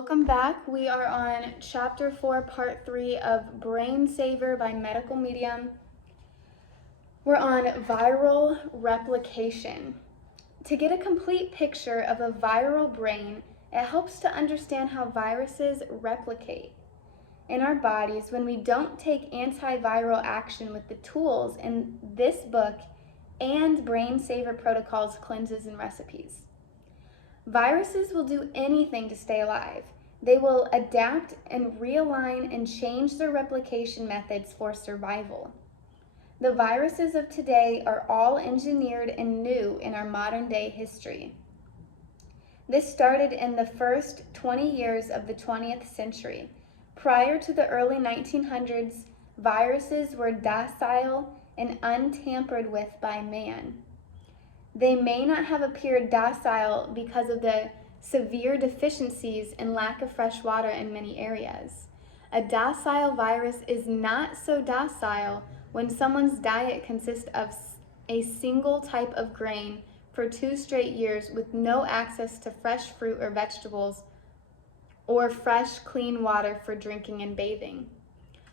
Welcome back. We are on Chapter 4, Part 3 of Brain Saver by Medical Medium. We're on viral replication. To get a complete picture of a viral brain, it helps to understand how viruses replicate in our bodies when we don't take antiviral action with the tools in this book and Brain Saver protocols, cleanses, and recipes. Viruses will do anything to stay alive. They will adapt and realign and change their replication methods for survival. The viruses of today are all engineered and new in our modern day history. This started in the first 20 years of the 20th century. Prior to the early 1900s, viruses were docile and untampered with by man. They may not have appeared docile because of the severe deficiencies and lack of fresh water in many areas. A docile virus is not so docile when someone's diet consists of a single type of grain for 2 straight years with no access to fresh fruit or vegetables or fresh, clean water for drinking and bathing.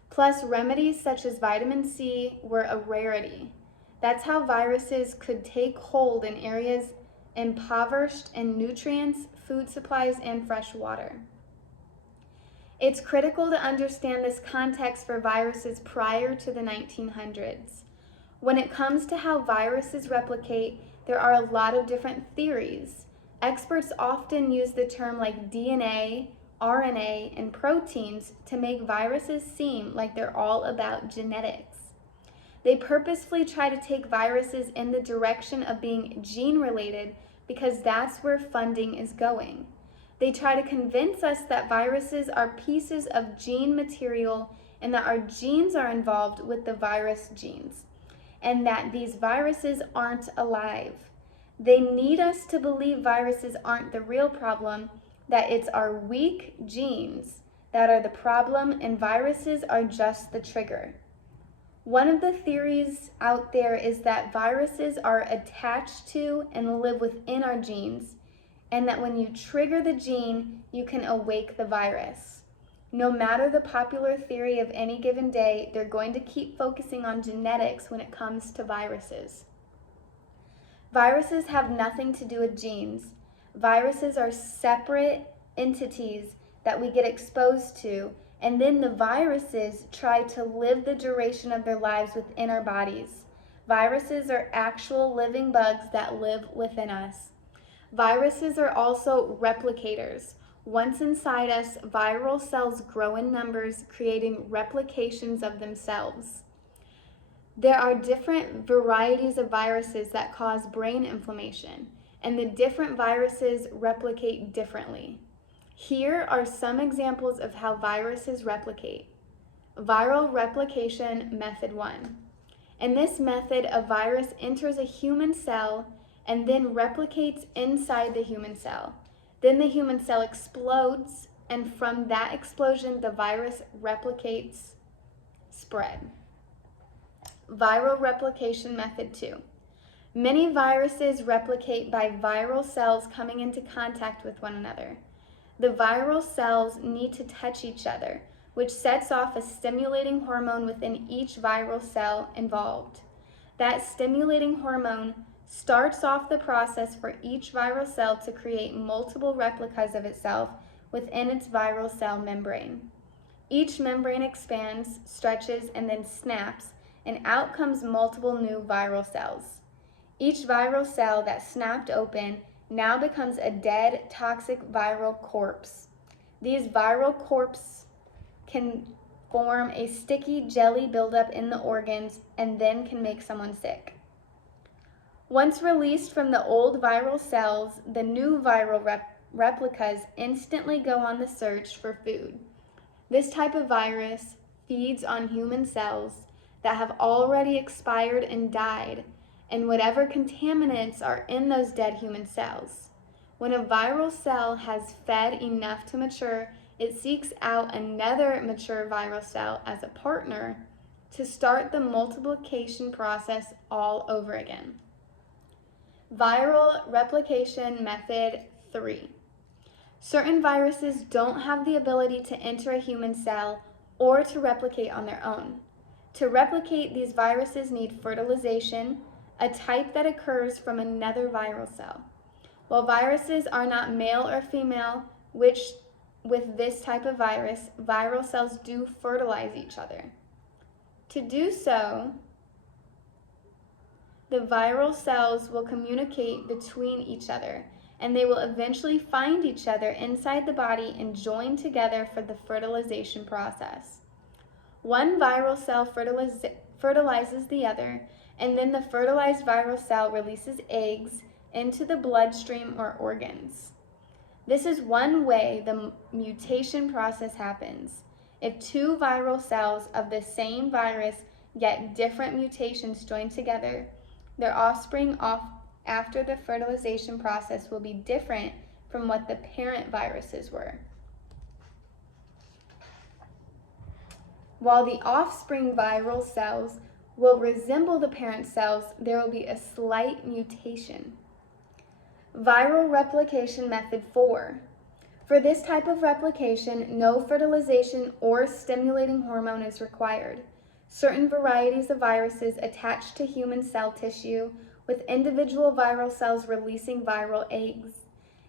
Plus, remedies such as vitamin C were a rarity. That's how viruses could take hold in areas impoverished in nutrients, food supplies, and fresh water. It's critical to understand this context for viruses prior to the 1900s. When it comes to how viruses replicate, there are a lot of different theories. Experts often use the term like DNA, RNA, and proteins to make viruses seem like they're all about genetics. They purposefully try to take viruses in the direction of being gene-related because that's where funding is going. They try to convince us that viruses are pieces of gene material and that our genes are involved with the virus genes, and that these viruses aren't alive. They need us to believe viruses aren't the real problem, that it's our weak genes that are the problem and viruses are just the trigger. One of the theories out there is that viruses are attached to and live within our genes, and that when you trigger the gene, you can awake the virus. No matter the popular theory of any given day, they're going to keep focusing on genetics when it comes to viruses. Viruses have nothing to do with genes. Viruses are separate entities that we get exposed to, and then the viruses try to live the duration of their lives within our bodies. Viruses are actual living bugs that live within us. Viruses are also replicators. Once inside us, viral cells grow in numbers, creating replications of themselves. There are different varieties of viruses that cause brain inflammation, and the different viruses replicate differently. Here are some examples of how viruses replicate. Viral replication method 1. In this method, a virus enters a human cell and then replicates inside the human cell. Then the human cell explodes, and from that explosion, the virus replicates, spread. Viral replication method 2. Many viruses replicate by viral cells coming into contact with one another. The viral cells need to touch each other, which sets off a stimulating hormone within each viral cell involved. That stimulating hormone starts off the process for each viral cell to create multiple replicas of itself within its viral cell membrane. Each membrane expands, stretches, and then snaps, and out comes multiple new viral cells. Each viral cell that snapped open now becomes a dead, toxic viral corpse. These viral corpses can form a sticky jelly buildup in the organs and then can make someone sick. Once released from the old viral cells, the new viral replicas instantly go on the search for food. This type of virus feeds on human cells that have already expired and died, and whatever contaminants are in those dead human cells. When a viral cell has fed enough to mature, it seeks out another mature viral cell as a partner to start the multiplication process all over again. Viral replication method 3. Certain viruses don't have the ability to enter a human cell or to replicate on their own. To replicate, these viruses need fertilization, a type that occurs from another viral cell. While viruses are not male or female, which with this type of virus, viral cells do fertilize each other. To do so, the viral cells will communicate between each other, and they will eventually find each other inside the body and join together for the fertilization process. One viral cell fertilizes the other, and then the fertilized viral cell releases eggs into the bloodstream or organs. This is one way the mutation process happens. If two viral cells of the same virus get different mutations joined together, their offspring after the fertilization process will be different from what the parent viruses were. While the offspring viral cells will resemble the parent cells, there will be a slight mutation. Viral replication method 4. For this type of replication, no fertilization or stimulating hormone is required. Certain varieties of viruses attach to human cell tissue, with individual viral cells releasing viral eggs.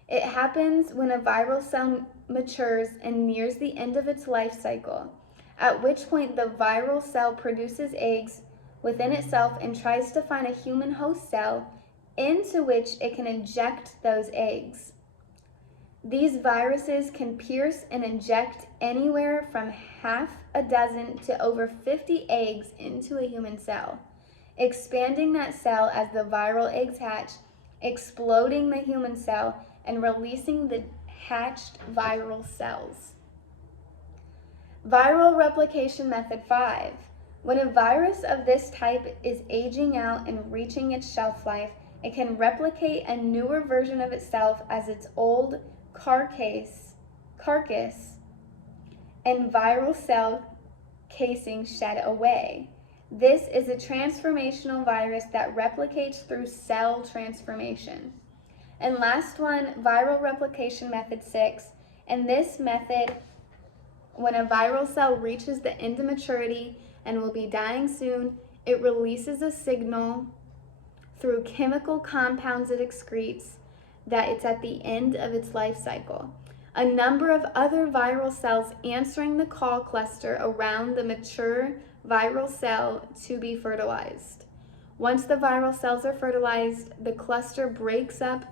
It happens when a viral cell matures and nears the end of its life cycle, at which point the viral cell produces eggs within itself and tries to find a human host cell into which it can inject those eggs. These viruses can pierce and inject anywhere from half a dozen to over 50 eggs into a human cell, expanding that cell as the viral eggs hatch, exploding the human cell, and releasing the hatched viral cells. Viral replication method 5. When a virus of this type is aging out and reaching its shelf life, it can replicate a newer version of itself as its old carcass and viral cell casing shed away. This is a transformational virus that replicates through cell transformation. And last one, viral replication method 6. In this method, when a viral cell reaches the end of maturity and will be dying soon, it releases a signal through chemical compounds it excretes that it's at the end of its life cycle. A number of other viral cells answering the call cluster around the mature viral cell to be fertilized. Once the viral cells are fertilized, the cluster breaks up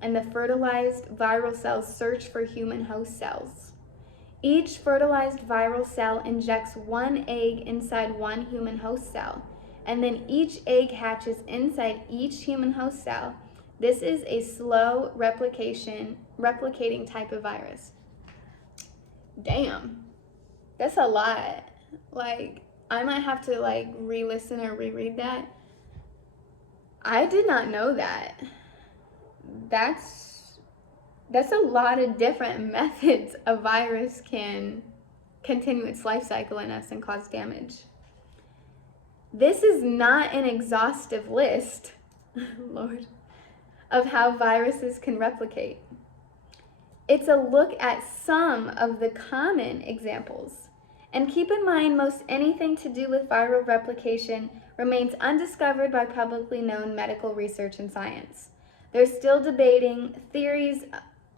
and the fertilized viral cells search for human host cells. Each fertilized viral cell injects one egg inside one human host cell, and then each egg hatches inside each human host cell. This is a slow replicating type of virus. Damn, that's a lot. Like, I might have to re-listen or reread that. I did not know that. That's a lot of different methods a virus can continue its life cycle in us and cause damage. This is not an exhaustive list, Lord, of how viruses can replicate. It's a look at some of the common examples. And keep in mind, most anything to do with viral replication remains undiscovered by publicly known medical research and science. They're still debating theories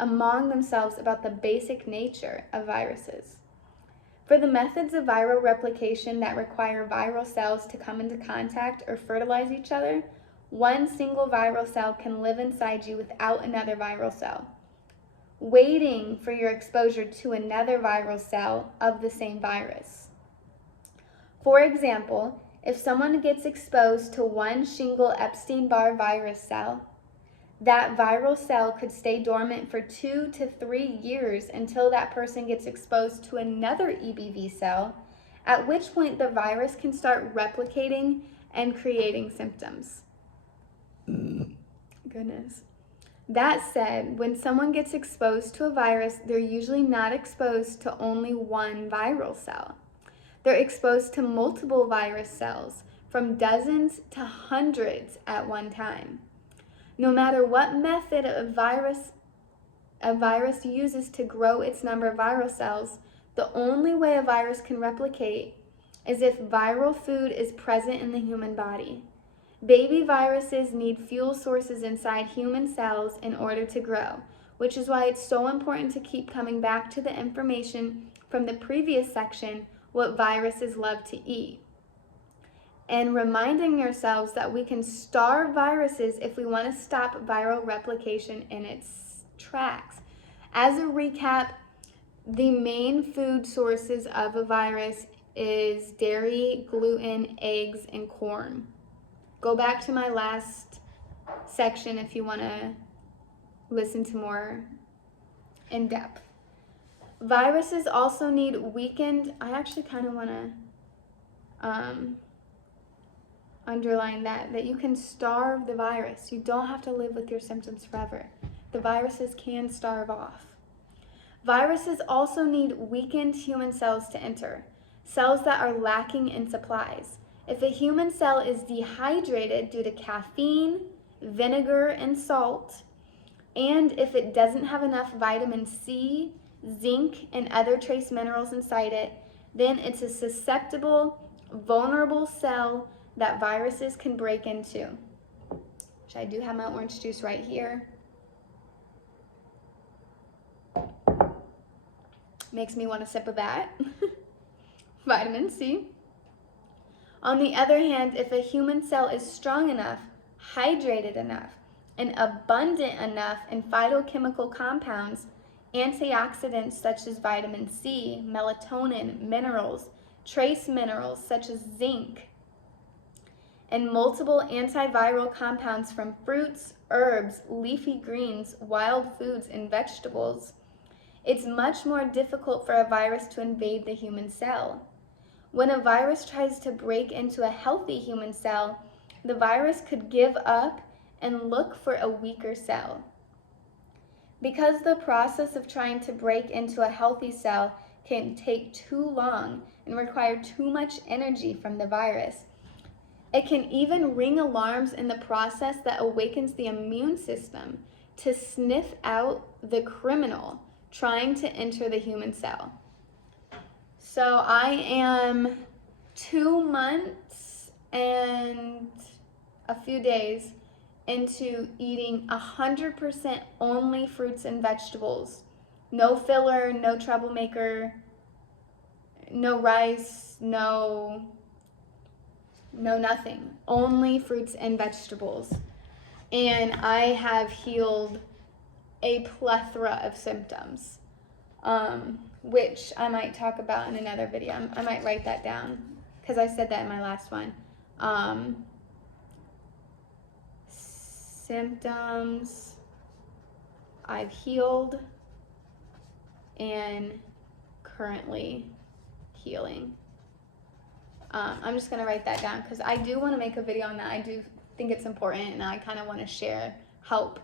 among themselves about the basic nature of viruses. For the methods of viral replication that require viral cells to come into contact or fertilize each other, one single viral cell can live inside you without another viral cell, waiting for your exposure to another viral cell of the same virus. For example, if someone gets exposed to one shingle Epstein-Barr virus cell, that viral cell could stay dormant for 2 to 3 years until that person gets exposed to another EBV cell, at which point the virus can start replicating and creating symptoms. Goodness. That said, when someone gets exposed to a virus, they're usually not exposed to only one viral cell. They're exposed to multiple virus cells, from dozens to hundreds at one time. No matter what method a a virus uses to grow its number of viral cells, the only way a virus can replicate is if viral food is present in the human body. Baby viruses need fuel sources inside human cells in order to grow, which is why it's so important to keep coming back to the information from the previous section, what viruses love to eat, and reminding yourselves that we can starve viruses if we want to stop viral replication in its tracks. As a recap, the main food sources of a virus is dairy, gluten, eggs, and corn. Go back to my last section if you want to listen to more in depth. Viruses also need weakened, I actually kind of want to underline that you can starve the virus. You don't have to live with your symptoms forever. The viruses can starve off. Viruses also need weakened human cells to enter, cells that are lacking in supplies. If a human cell is dehydrated due to caffeine, vinegar, and salt, and if it doesn't have enough vitamin C, zinc, and other trace minerals inside it, then it's a susceptible, vulnerable cell that viruses can break into. Which I do have my orange juice right here. Makes me want a sip of that. Vitamin C. On the other hand, if a human cell is strong enough, hydrated enough, and abundant enough in phytochemical compounds, antioxidants such as vitamin C, melatonin, minerals, trace minerals such as zinc, and multiple antiviral compounds from fruits, herbs, leafy greens, wild foods, and vegetables, it's much more difficult for a virus to invade the human cell. When a virus tries to break into a healthy human cell, the virus could give up and look for a weaker cell. Because the process of trying to break into a healthy cell can take too long and require too much energy from the virus, it can even ring alarms in the process that awakens the immune system to sniff out the criminal trying to enter the human cell. So I am 2 months and a few days into eating 100% only fruits and vegetables. No filler, no troublemaker, no rice, no nothing. Only fruits and vegetables. And I have healed a plethora of symptoms, which I might talk about in another video. I might write that down because I said that in my last one. Symptoms I've healed and currently healing. I'm just going to write that down because I do want to make a video on that. I do think it's important, and I kind of want to share, help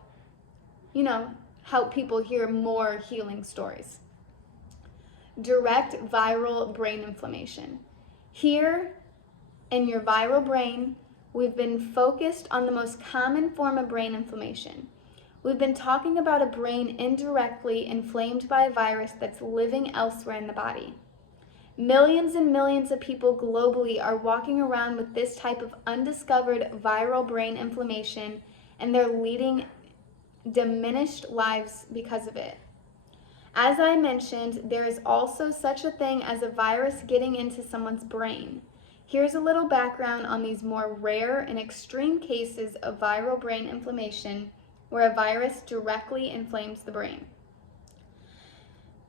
people hear more healing stories. Direct viral brain inflammation. Here in your viral brain, we've been focused on the most common form of brain inflammation. We've been talking about a brain indirectly inflamed by a virus that's living elsewhere in the body. Millions and millions of people globally are walking around with this type of undiscovered viral brain inflammation, and they're leading diminished lives because of it. As I mentioned, there is also such a thing as a virus getting into someone's brain. Here's a little background on these more rare and extreme cases of viral brain inflammation where a virus directly inflames the brain.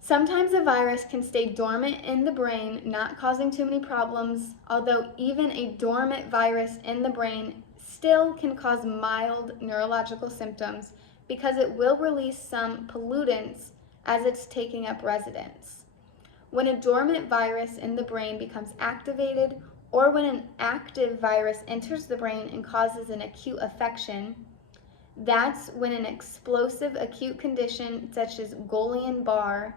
Sometimes a virus can stay dormant in the brain, not causing too many problems, although even a dormant virus in the brain still can cause mild neurological symptoms because it will release some pollutants as it's taking up residence. When a dormant virus in the brain becomes activated, or when an active virus enters the brain and causes an acute affection, that's when an explosive acute condition such as Guillain-Barré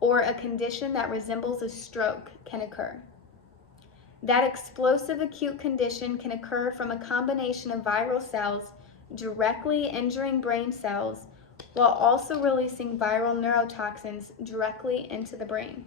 or a condition that resembles a stroke can occur. That explosive acute condition can occur from a combination of viral cells directly injuring brain cells while also releasing viral neurotoxins directly into the brain.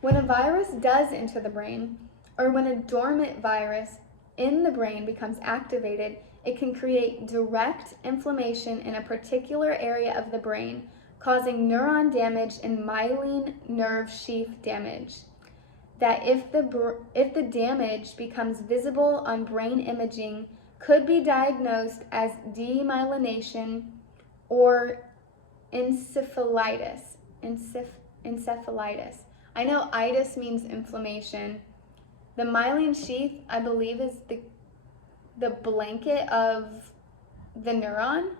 When a virus does enter the brain, or when a dormant virus in the brain becomes activated, it can create direct inflammation in a particular area of the brain, causing neuron damage and myelin nerve sheath damage. That if the damage becomes visible on brain imaging, could be diagnosed as demyelination or encephalitis. Encephalitis. I know itis means inflammation. The myelin sheath, I believe, is the blanket of the neuron.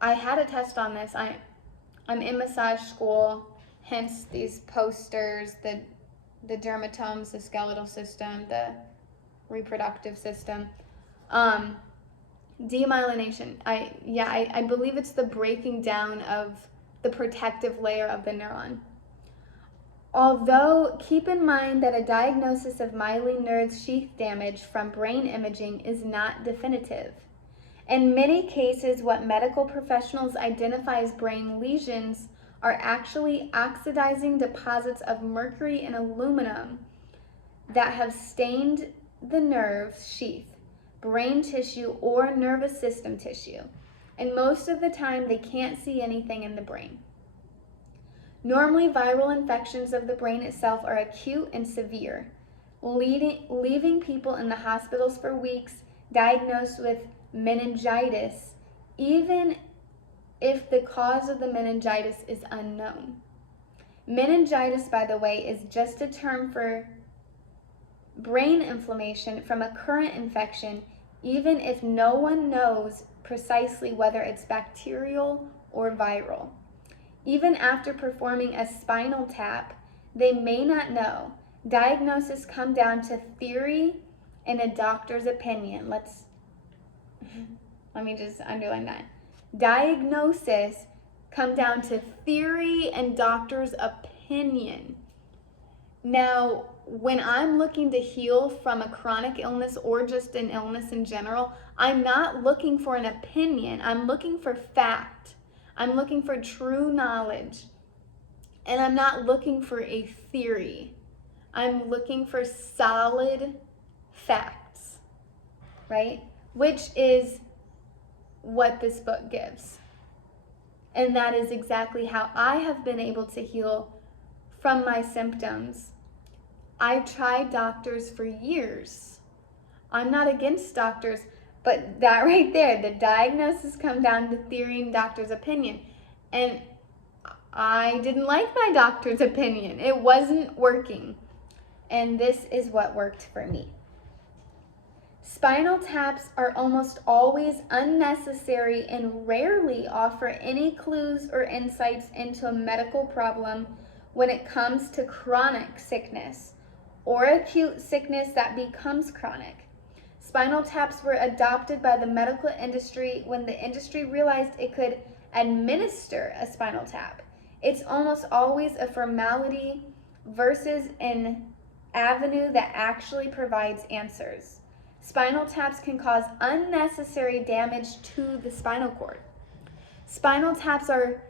I had a test on this. I'm in massage school, hence these posters, the dermatomes, the skeletal system, the reproductive system. Demyelination. I believe it's the breaking down of the protective layer of the neuron. Although, keep in mind that a diagnosis of myelin nerve sheath damage from brain imaging is not definitive. In many cases, what medical professionals identify as brain lesions are actually oxidizing deposits of mercury and aluminum that have stained the nerve sheath, brain tissue, or nervous system tissue. And most of the time, they can't see anything in the brain. Normally, viral infections of the brain itself are acute and severe, leaving people in the hospitals for weeks diagnosed with meningitis, even if the cause of the meningitis is unknown. Meningitis, by the way, is just a term for brain inflammation from a current infection, even if no one knows precisely whether it's bacterial or viral. Even after performing a spinal tap, they may not know. Diagnoses come down to theory and a doctor's opinion. Let me just underline that. Diagnosis come down to theory and doctor's opinion. Now, when I'm looking to heal from a chronic illness or just an illness in general, I'm not looking for an opinion. I'm looking for fact. I'm looking for true knowledge. And I'm not looking for a theory. I'm looking for solid facts, right? Which is what this book gives. And that is exactly how I have been able to heal from my symptoms. I've tried doctors for years. I'm not against doctors, but that right there, the diagnosis come down to theory and doctor's opinion. And I didn't like my doctor's opinion. It wasn't working. And this is what worked for me. Spinal taps are almost always unnecessary and rarely offer any clues or insights into a medical problem when it comes to chronic sickness or acute sickness that becomes chronic. Spinal taps were adopted by the medical industry when the industry realized it could administer a spinal tap. It's almost always a formality versus an avenue that actually provides answers. Spinal taps can cause unnecessary damage to the spinal cord. Spinal taps are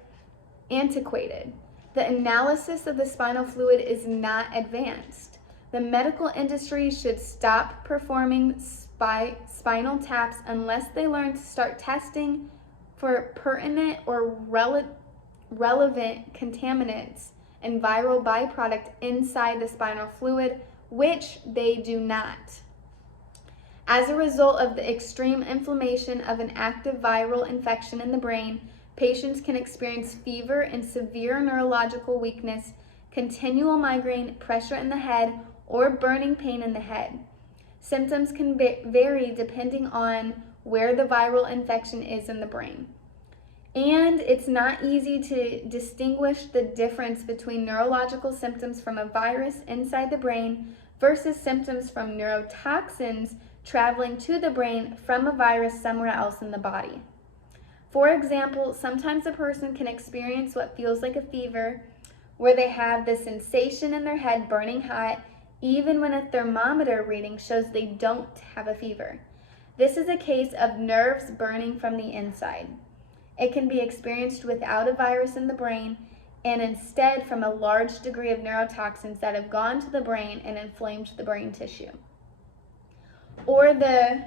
antiquated. The analysis of the spinal fluid is not advanced. The medical industry should stop performing spinal taps unless they learn to start testing for pertinent or relevant contaminants and viral byproduct inside the spinal fluid, which they do not. As a result of the extreme inflammation of an active viral infection in the brain, patients can experience fever and severe neurological weakness, continual migraine, pressure in the head, or burning pain in the head. Symptoms can vary depending on where the viral infection is in the brain. And it's not easy to distinguish the difference between neurological symptoms from a virus inside the brain versus symptoms from neurotoxins traveling to the brain from a virus somewhere else in the body. For example, sometimes a person can experience what feels like a fever, where they have the sensation in their head burning hot, even when a thermometer reading shows they don't have a fever. This is a case of nerves burning from the inside. It can be experienced without a virus in the brain and instead from a large degree of neurotoxins that have gone to the brain and inflamed the brain tissue. Or the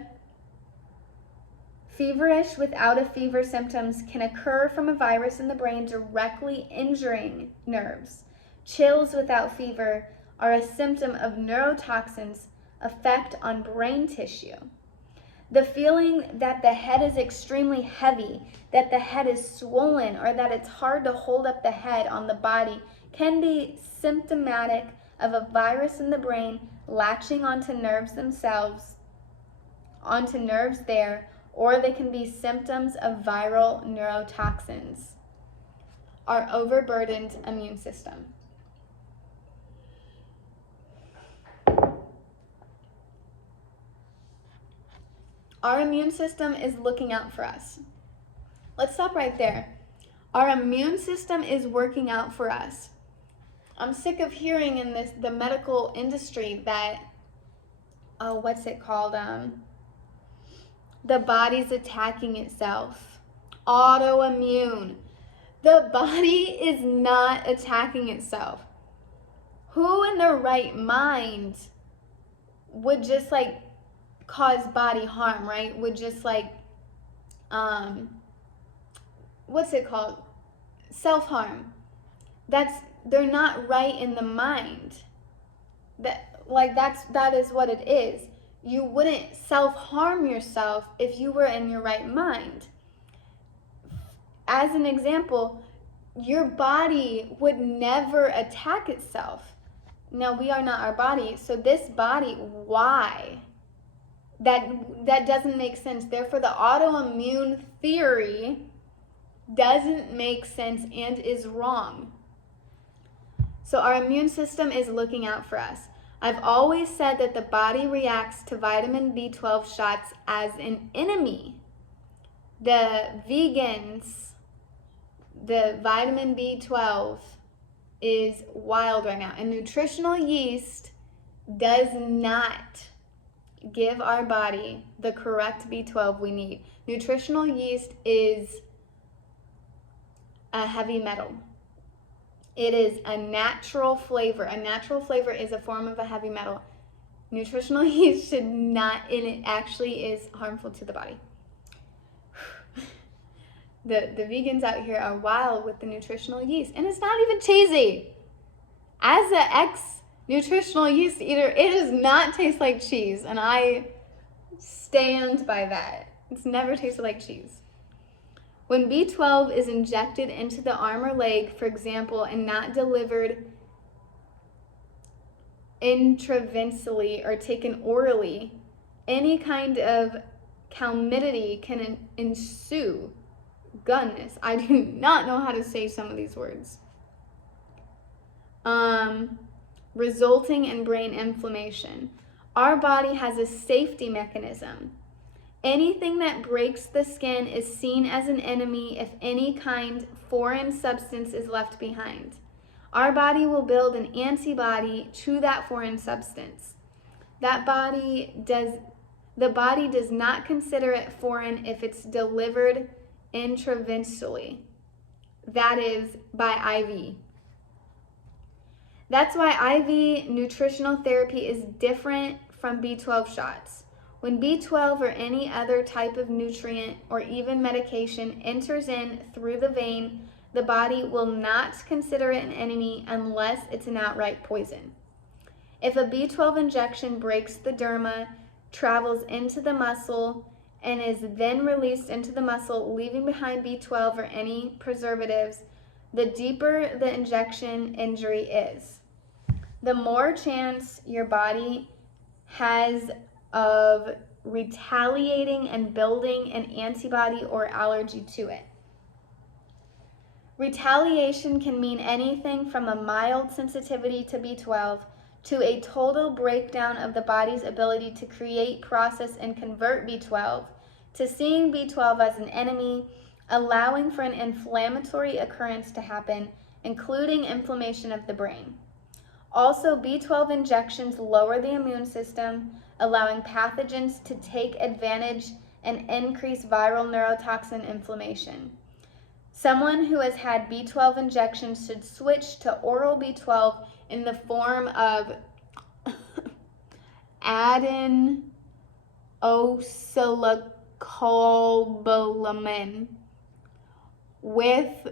feverish without a fever symptoms can occur from a virus in the brain directly injuring nerves. Chills without fever are a symptom of neurotoxins' effect on brain tissue. The feeling that the head is extremely heavy, that the head is swollen, or that it's hard to hold up the head on the body can be symptomatic of a virus in the brain latching onto nerves themselves, onto nerves there, or they can be symptoms of viral neurotoxins, our overburdened immune system. Our immune system is looking out for us. Let's stop right there. Our immune system is working out for us. I'm sick of hearing in the medical industry that, what's it called? The body's attacking itself. Autoimmune. The body is not attacking itself. Who in their right mind would just cause body harm, right? Would just what's it called? Self-harm. They're not right in the mind. That is what it is. You wouldn't self-harm yourself if you were in your right mind. As an example, your body would never attack itself. Now, we are not our body, so this body, why? That doesn't make sense. Therefore, the autoimmune theory doesn't make sense and is wrong. So our immune system is looking out for us. I've always said that the body reacts to vitamin B12 shots as an enemy. The vegans, the vitamin B12 is wild right now. And nutritional yeast does not give our body the correct B12 we need. Nutritional yeast is a heavy metal. It is a natural flavor. A natural flavor is a form of a heavy metal. Nutritional yeast should not, and it actually is harmful to the body. The vegans out here are wild with the nutritional yeast, and it's not even cheesy. As an ex-nutritional yeast eater, it does not taste like cheese, and I stand by that. It's never tasted like cheese. When B12 is injected into the arm or leg, for example, and not delivered intravenously or taken orally, any kind of calamity can ensue. Goodness, I do not know how to say some of these words. Resulting in brain inflammation. Our body has a safety mechanism. Anything that breaks the skin is seen as an enemy if any kind foreign substance is left behind. Our body will build an antibody to that foreign substance. The body does not consider it foreign if it's delivered intravenously. That is by IV. That's why IV nutritional therapy is different from B12 shots. When B12 or any other type of nutrient or even medication enters in through the vein, the body will not consider it an enemy unless it's an outright poison. If a B12 injection breaks the derma, travels into the muscle, and is then released into the muscle, leaving behind B12 or any preservatives, the deeper the injection injury is, the more chance your body has of retaliating and building an antibody or allergy to it. Retaliation can mean anything from a mild sensitivity to B12 to a total breakdown of the body's ability to create, process, and convert B12, to seeing B12 as an enemy, allowing for an inflammatory occurrence to happen, including inflammation of the brain. Also, B12 injections lower the immune system, allowing pathogens to take advantage and increase viral neurotoxin inflammation. Someone who has had B12 injections should switch to oral B12 in the form of adenosylcobalamin with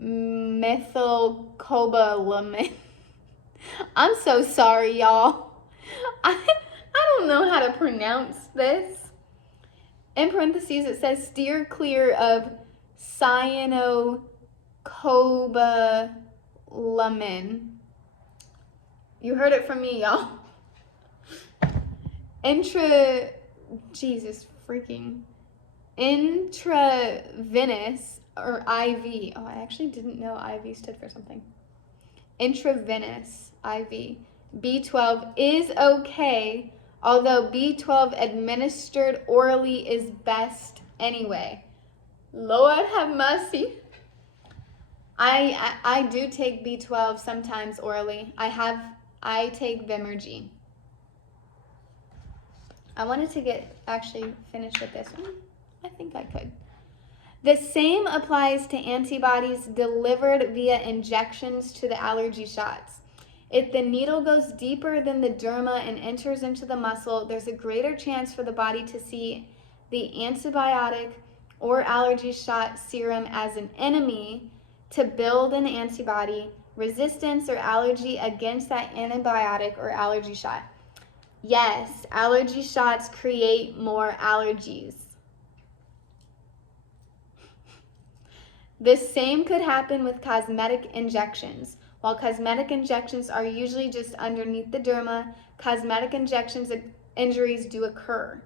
methylcobalamin. I'm so sorry, y'all. I don't know how to pronounce this. In parentheses, it says steer clear of cyanocobalamin. You heard it from me, y'all. Intravenous or IV. Oh, I actually didn't know IV stood for something. Intravenous IV. B12 is okay, although B12 administered orally is best anyway. Lord have mercy. I do take B12 sometimes orally. I take Vimergy. I wanted to actually finish with this one. I think I could. The same applies to antibodies delivered via injections to the allergy shots. If the needle goes deeper than the derma and enters into the muscle, there's a greater chance for the body to see the antibiotic or allergy shot serum as an enemy to build an antibody resistance or allergy against that antibiotic or allergy shot. Yes, allergy shots create more allergies. The same could happen with cosmetic injections. While cosmetic injections are usually just underneath the derma, cosmetic injuries do occur,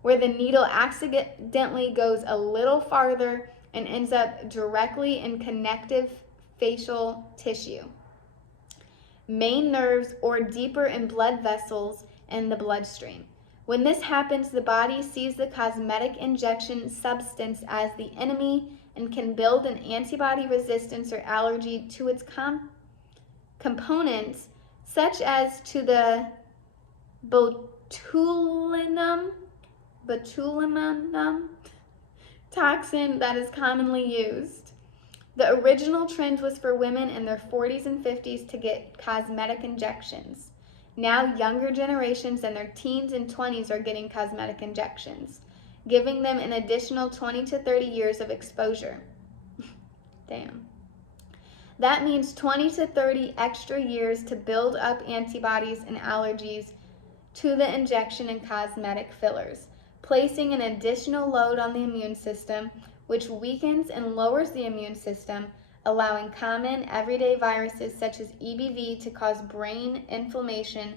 where the needle accidentally goes a little farther and ends up directly in connective facial tissue, main nerves, or deeper in blood vessels in the bloodstream. When this happens, the body sees the cosmetic injection substance as the enemy and can build an antibody resistance or allergy to its components, such as to the botulinum toxin that is commonly used. The original trend was for women in their 40s and 50s to get cosmetic injections. Now younger generations in their teens and 20s are getting cosmetic injections, giving them an additional 20 to 30 years of exposure. Damn. That means 20 to 30 extra years to build up antibodies and allergies to the injection and cosmetic fillers, placing an additional load on the immune system, which weakens and lowers the immune system, allowing common everyday viruses such as EBV to cause brain inflammation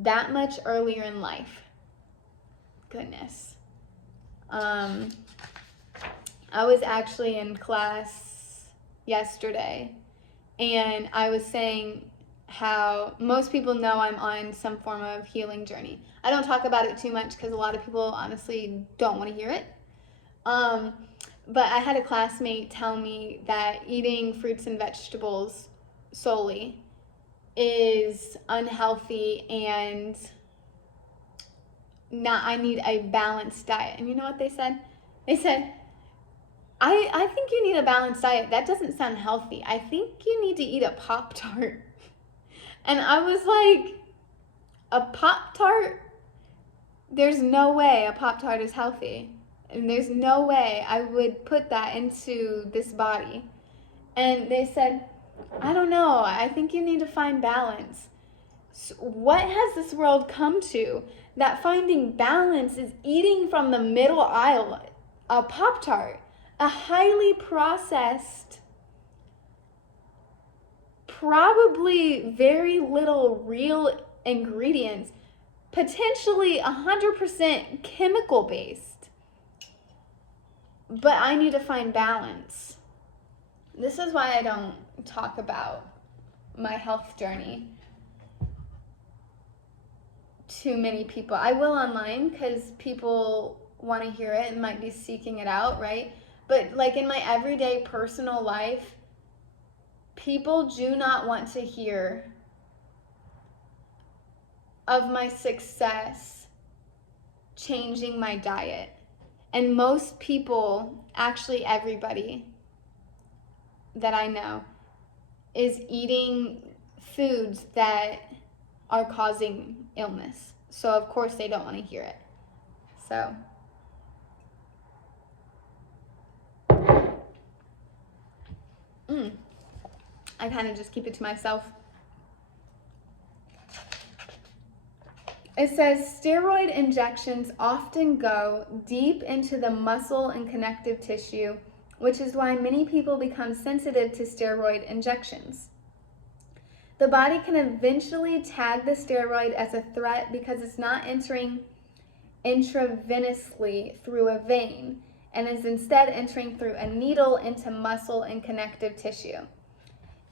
that much earlier in life. Goodness. I was actually in class yesterday, and I was saying how most people know I'm on some form of healing journey. I don't talk about it too much because a lot of people honestly don't want to hear it. But I had a classmate tell me that eating fruits and vegetables solely is unhealthy and I need a balanced diet. And you know what they said? They said, I think you need a balanced diet. That doesn't sound healthy. I think you need to eat a Pop-Tart. And I was like, a Pop-Tart? There's no way a Pop-Tart is healthy. And there's no way I would put that into this body. And they said, I don't know. I think you need to find balance. So what has this world come to? That finding balance is eating from the middle aisle a Pop-Tart, a highly processed, probably very little real ingredients, potentially 100% chemical based. But I need to find balance. This is why I don't talk about my health journey to many people. I will online because people want to hear it and might be seeking it out, right? But like in my everyday personal life, people do not want to hear of my success changing my diet. And most people, actually everybody that I know, is eating foods that are causing illness. So of course they don't want to hear it. So I kind of just keep it to myself. It says steroid injections often go deep into the muscle and connective tissue, which is why many people become sensitive to steroid injections. The body can eventually tag the steroid as a threat because it's not entering intravenously through a vein and is instead entering through a needle into muscle and connective tissue.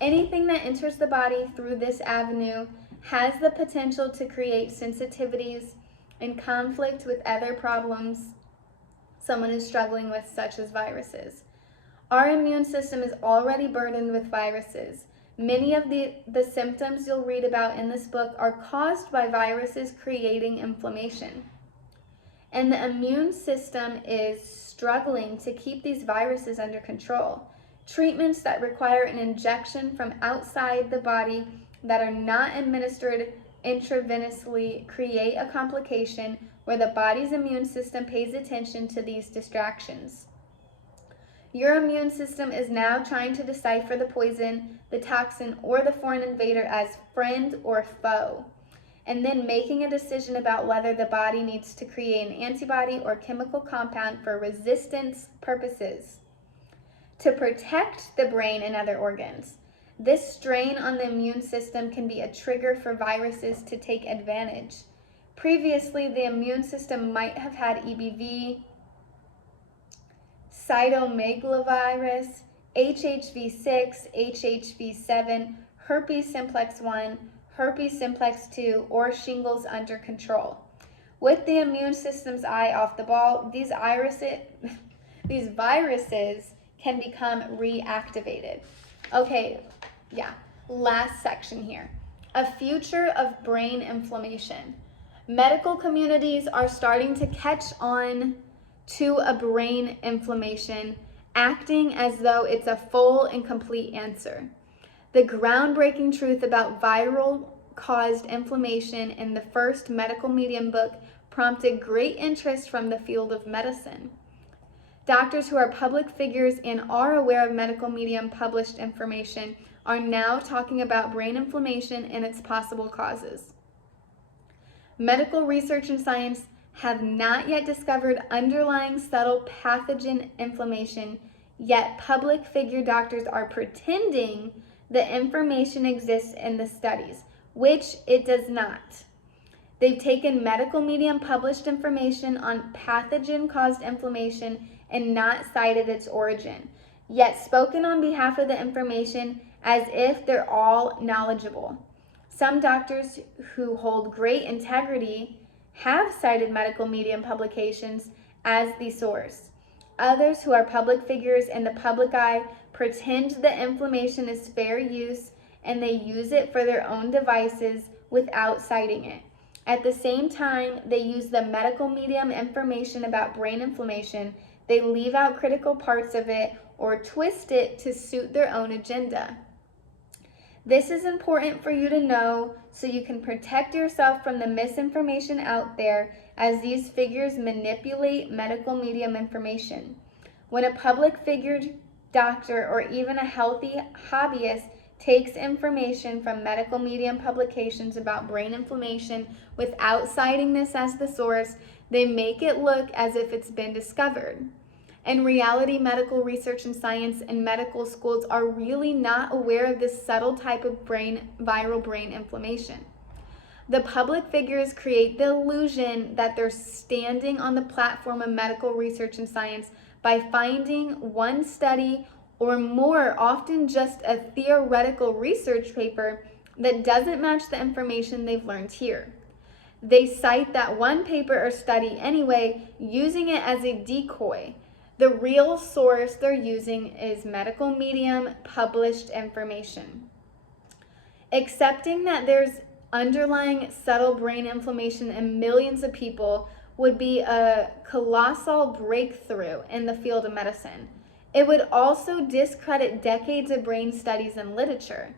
Anything that enters the body through this avenue has the potential to create sensitivities and conflict with other problems someone is struggling with, such as viruses. Our immune system is already burdened with viruses. Many of the symptoms you'll read about in this book are caused by viruses creating inflammation. And the immune system is struggling to keep these viruses under control. Treatments that require an injection from outside the body that are not administered intravenously create a complication where the body's immune system pays attention to these distractions. Your immune system is now trying to decipher the poison, the toxin, or the foreign invader as friend or foe, and then making a decision about whether the body needs to create an antibody or chemical compound for resistance purposes to protect the brain and other organs. This strain on the immune system can be a trigger for viruses to take advantage. Previously, the immune system might have had EBV, cytomegalovirus, HHV6, HHV7, herpes simplex 1, herpes simplex 2, or shingles under control. With the immune system's eye off the ball, these viruses can become reactivated. Okay, yeah, last section here. A future of brain inflammation. Medical communities are starting to catch on to a brain inflammation, acting as though it's a full and complete answer. The groundbreaking truth about viral-caused inflammation in the first medical medium book prompted great interest from the field of medicine. Doctors who are public figures and are aware of medical medium published information are now talking about brain inflammation and its possible causes. Medical research and science have not yet discovered underlying subtle pathogen inflammation, yet public figure doctors are pretending the information exists in the studies, which it does not. They've taken medical medium published information on pathogen-caused inflammation and not cited its origin, yet spoken on behalf of the information as if they're all knowledgeable. Some doctors who hold great integrity have cited medical medium publications as the source. Others who are public figures in the public eye pretend that inflammation is fair use and they use it for their own devices without citing it. At the same time, they use the medical medium information about brain inflammation. They leave out critical parts of it or twist it to suit their own agenda. This is important for you to know so you can protect yourself from the misinformation out there as these figures manipulate medical medium information. When a public figure, doctor, or even a healthy hobbyist takes information from medical medium publications about brain inflammation without citing this as the source, they make it look as if it's been discovered. In reality, medical research and science and medical schools are really not aware of this subtle type of viral brain inflammation. The public figures create the illusion that they're standing on the platform of medical research and science by finding one study or more, often just a theoretical research paper that doesn't match the information they've learned here. They cite that one paper or study anyway, using it as a decoy. The real source they're using is medical medium published information. Accepting that there's underlying subtle brain inflammation in millions of people would be a colossal breakthrough in the field of medicine. It would also discredit decades of brain studies and literature.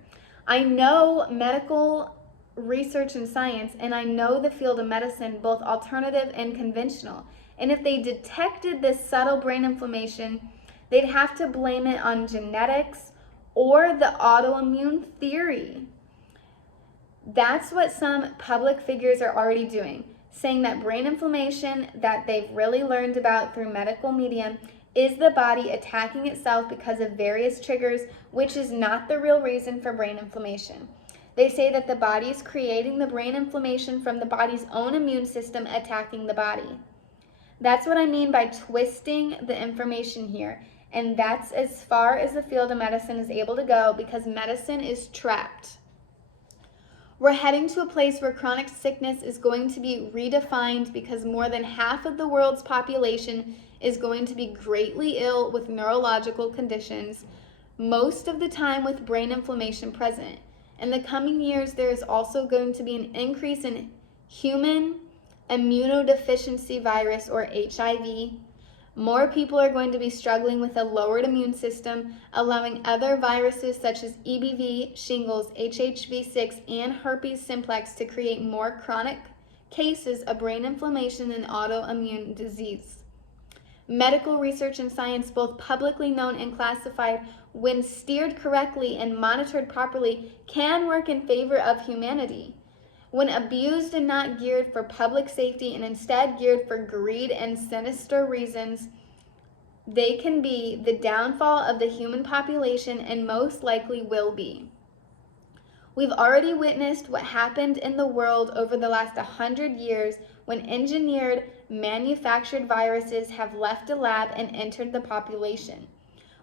I know medical research and science, and I know the field of medicine, both alternative and conventional. And if they detected this subtle brain inflammation, they'd have to blame it on genetics or the autoimmune theory. That's what some public figures are already doing, saying that brain inflammation that they've really learned about through medical media is the body attacking itself because of various triggers, which is not the real reason for brain inflammation. They say that the body is creating the brain inflammation from the body's own immune system attacking the body. That's what I mean by twisting the information here. And that's as far as the field of medicine is able to go, because medicine is trapped. We're heading to a place where chronic sickness is going to be redefined, because more than half of the world's population is going to be greatly ill with neurological conditions, most of the time with brain inflammation present. In the coming years, there is also going to be an increase in human immunodeficiency virus, or HIV. More people are going to be struggling with a lowered immune system, allowing other viruses such as EBV, shingles, HHV6, and herpes simplex to create more chronic cases of brain inflammation and autoimmune disease. Medical research and science, both publicly known and classified, when steered correctly and monitored properly, can work in favor of humanity. When abused and not geared for public safety and instead geared for greed and sinister reasons, they can be the downfall of the human population, and most likely will be. We've already witnessed what happened in the world over the last 100 years when engineered, manufactured viruses have left a lab and entered the population.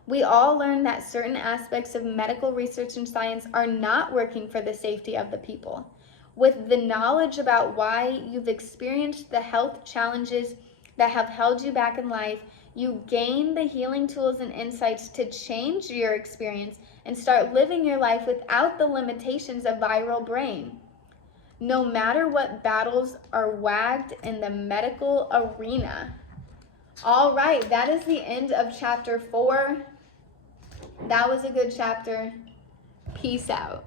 We all learned that certain aspects of medical research and science are not working for the safety of the people. With the knowledge about why you've experienced the health challenges that have held you back in life, you gain the healing tools and insights to change your experience and start living your life without the limitations of viral brain. No matter what battles are wagged in the medical arena. All right, that is the end of chapter 4. That was a good chapter. Peace out.